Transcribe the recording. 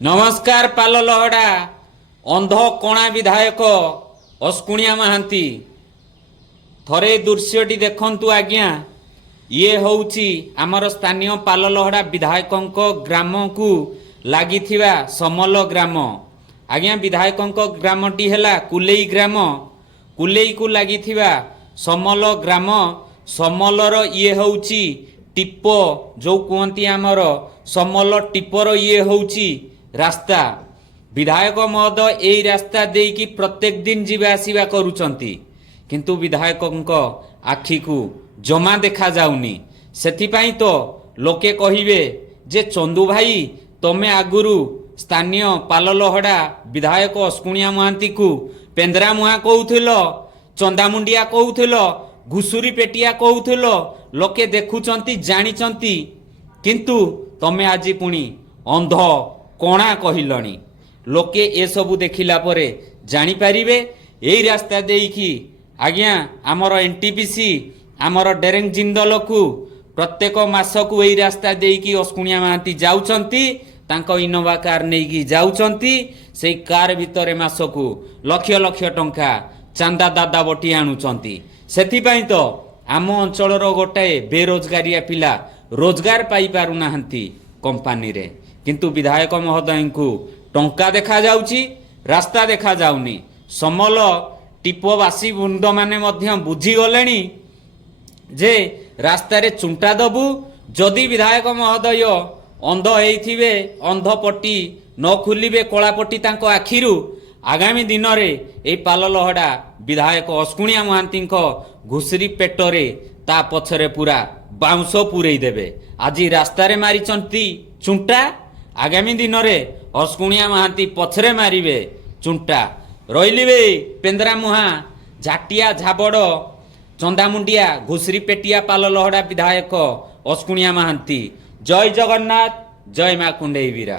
नमस्कार पाल लहड़ा अंध कणा विधायक अस्कुणिया महांती थरे दृश्यटी देखंतु आज्ञा। ये होउची आमर स्थानीय पाल लहड़ा विधायक ग्राम को लागिथिबा समल ग्राम। आज्ञा विधायक ग्रामटी हैला कुलेई ग्राम। कुलेई को लागिथिबा समल ग्राम। समलर ये होउची टिप जो कहती आमर समल टिपर ये होउची रास्ता। विधायक महोदय यही रास्ता देकी प्रत्येक दिन जीवा आसिबा करूचंती किंतु विधायक आखि को जमा देखा जाउनी। सेथिपाई तो लोके कहिबे जे चंदू भाई तमे आगुरु स्थानीय पाल लहड़ा विधायक अस्कुणिया महांती को पेंद्रा मुहा कहूथिलो, चंदामुंडिया कहूथिलो, घुसुरी पेटिया कहूथिलो। लोके देखुचंती जानिचंती किंतु तमे आजी पुणी अंध कणा कहलनी। लोके ए सबु देखिला परे जानी पारिबे एई रास्ता देकी आज्ञा आमर एनटीपीसी आमर डेरेंग जिंदल को प्रत्येक मास को एई रास्ता देकी अस्कुणिया महांती जाउचंती। तांको इनोवा कार नेकी जाउचंती। सेई कार भितरे मास को लक्ष लक्ष टंका चांदा दादा बटी आणुचंती। सेथिपाई तो आम अंचलर गोटाए बेरोजगारिया पिला रोजगार पाई पारु नाहंती कंपानी रे किंतु विधायक महोदय को टंका देखा जाउची, रास्ता देखा जाउनी। समल टिपवासी वृंद माने मध्य बुझी गलेनी जे रास्ता रे चुंटा दबु। जदि विधायक महोदय अंध हेइथिबे अंध पट्टी न खुलिबे कला पट्टी तांको आखिरु आगामी दिन रे ए पाल लहड़ा विधायक अस्कुणिया महांती घुसरी पेटरे ता पछरे पूरा बाउंस पुरई देबे। आज रास्ता रे मारिचंती चुंटा, आगामी दिन रे अस्कुणिया महांती पछरे मारिबे चुंटा। रहिलिबे पेंद्रा मुहा झाटिया झाबड़ चंदामुंडिया घुसरी पेटिया पाल लहड़ा विधायक अस्कुणिया महांती। जय जगन्नाथ, जय मां कुंडेई वीरा।